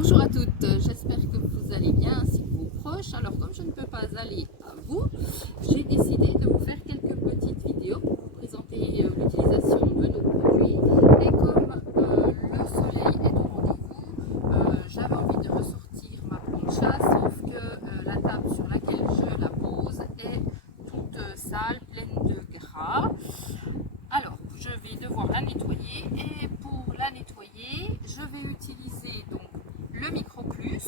Bonjour à toutes, j'espère que vous allez bien ainsi que vos proches. Alors comme je ne peux pas aller à vous, j'ai décidé de vous faire quelques petites vidéos pour vous présenter l'utilisation de nos produits. Et comme le soleil est au rendez-vous, j'avais envie de ressortir ma plancha, sauf que la table sur laquelle je la pose est toute sale, pleine de gras. Alors, je vais devoir la nettoyer et pour la nettoyer, je vais utiliser donc le Micro Plus.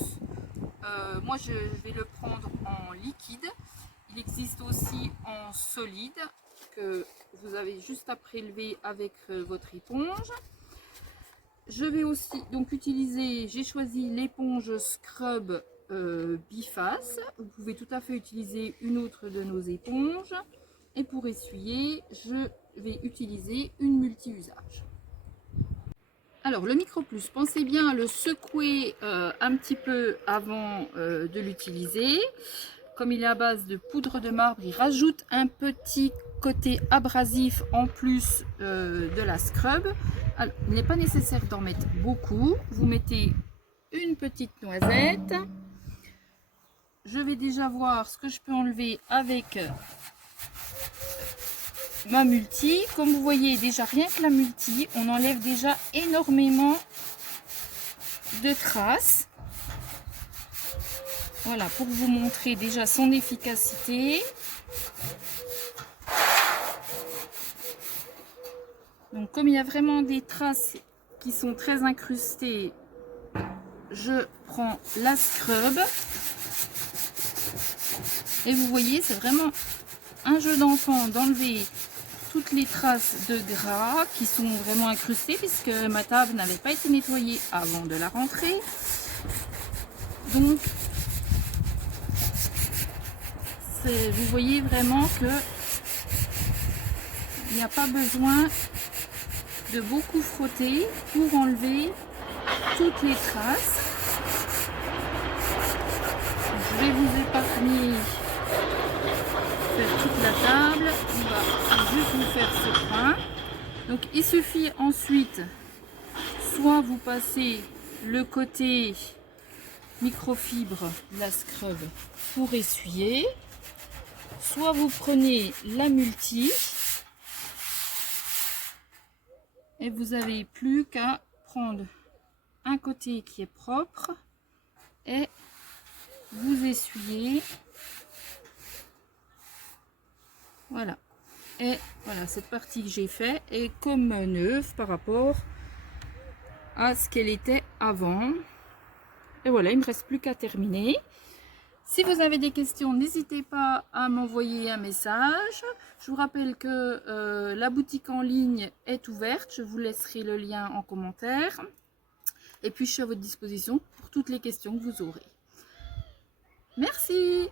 Moi, je vais le prendre en liquide. Il existe aussi en solide que vous avez juste à prélever avec votre éponge. Je vais aussi donc utiliser, j'ai choisi l'éponge Scrub biface. Vous pouvez tout à fait utiliser une autre de nos éponges. Et pour essuyer, je vais utiliser une multi-usage. Alors le Micro Plus, pensez bien à le secouer un petit peu avant de l'utiliser. Comme il est à base de poudre de marbre, il rajoute un petit côté abrasif en plus de la scrub. Alors, il n'est pas nécessaire d'en mettre beaucoup. Vous mettez une petite noisette. Je vais déjà voir ce que je peux enlever avec ma multi. Comme vous voyez, déjà rien que la multi, on enlève déjà énormément de traces. Voilà, pour vous montrer déjà son efficacité. Donc comme il y a vraiment des traces qui sont très incrustées, je prends la scrub. Et vous voyez, c'est vraiment un jeu d'enfant d'enlever toutes les traces de gras qui sont vraiment incrustées puisque ma table n'avait pas été nettoyée avant de la rentrée. Donc vous voyez vraiment que il n'y a pas besoin de beaucoup frotter pour enlever toutes les traces. Je vais vous épargner faire toute la table. On va juste vous faire ce point. Donc il suffit ensuite soit vous passez le côté microfibre de la scrub pour essuyer, soit vous prenez la multi et vous n'avez plus qu'à prendre un côté qui est propre et vous essuyez. Voilà. Et voilà, cette partie que j'ai fait est comme neuve par rapport à ce qu'elle était avant. Et voilà, il ne me reste plus qu'à terminer. Si vous avez des questions, n'hésitez pas à m'envoyer un message. Je vous rappelle que la boutique en ligne est ouverte. Je vous laisserai le lien en commentaire. Et puis, je suis à votre disposition pour toutes les questions que vous aurez. Merci!